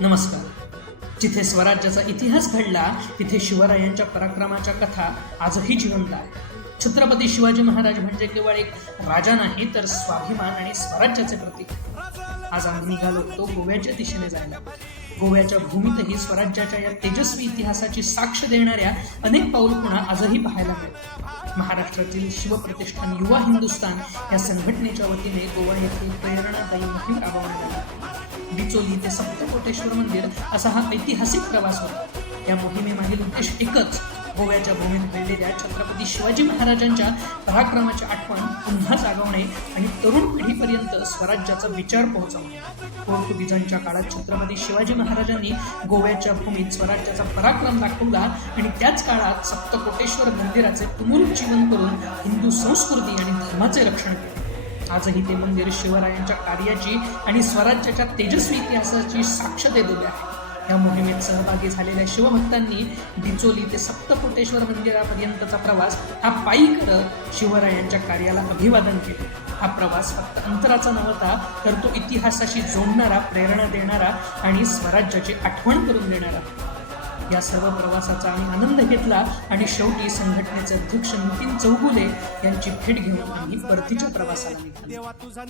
नमस्कार. जिथे स्वराज्याचा इतिहास घडला तिथे शिवरायांच्या पराक्रमाच्या कथा आजही जिवंत आहेत. छत्रपती शिवाजी महाराज म्हणजे केवळ एक राजा नाही तर स्वाभिमान आणि स्वराज्याचे प्रतीक. आज आम्ही निघालो तो गोव्याच्या दिशेने जायला. गोव्याच्या भूमीतही स्वराज्याच्या या तेजस्वी इतिहासाची साक्ष देणाऱ्या अनेक पाऊलखुणा आजही पाहायला मिळतात. महाराष्ट्रातील शिवप्रतिष्ठान युवा हिंदुस्थान या संघटनेच्या वतीने गोवा येथे प्रेरणादायी मोहीम राबवण्यात आली. बिचोली ते सप्तकोटेश्वर मंदिर असा हा ऐतिहासिक प्रवास होता. या मोहिमेमागील उद्देश एकच, गोव्याच्या भूमीत घडलेल्या छत्रपती शिवाजी महाराजांच्या पराक्रमाची आठवण पुन्हा जागवणे आणि तरुण पिढीपर्यंत स्वराज्याचा विचार पोहोचवणे. पोर्तुगीजांच्या काळात छत्रपती शिवाजी महाराजांनी गोव्याच्या भूमीत स्वराज्याचा पराक्रम दाखवला आणि त्याच काळात सप्तकोटेश्वर मंदिराचे पुनरुज्जीवन करून हिंदू संस्कृती आणि धर्माचे रक्षण केले. आजही ते मंदिर शिवरायांच्या कार्याची आणि स्वराज्याच्या तेजस्वी इतिहासाची साक्ष देलेले आहे. या मोहिमेत सहभागी झालेल्या शिवभक्तांनी बिचोली ते सप्तकोटेश्वर मंदिरापर्यंतचा प्रवास हा पायी करत शिवरायांच्या कार्याला अभिवादन केले. हा प्रवास फक्त अंतराचा नव्हता तर तो इतिहासाशी जोडणारा, प्रेरणा देणारा आणि स्वराज्याची आठवण करून देणारा. या सर्व प्रवासाचा आम्ही आनंद घेतला आणि शेवटी संघटनेचे अध्यक्ष नितीन चौगुले यांची भेट घेऊन आम्ही परतीच्या प्रवासाला निघालो.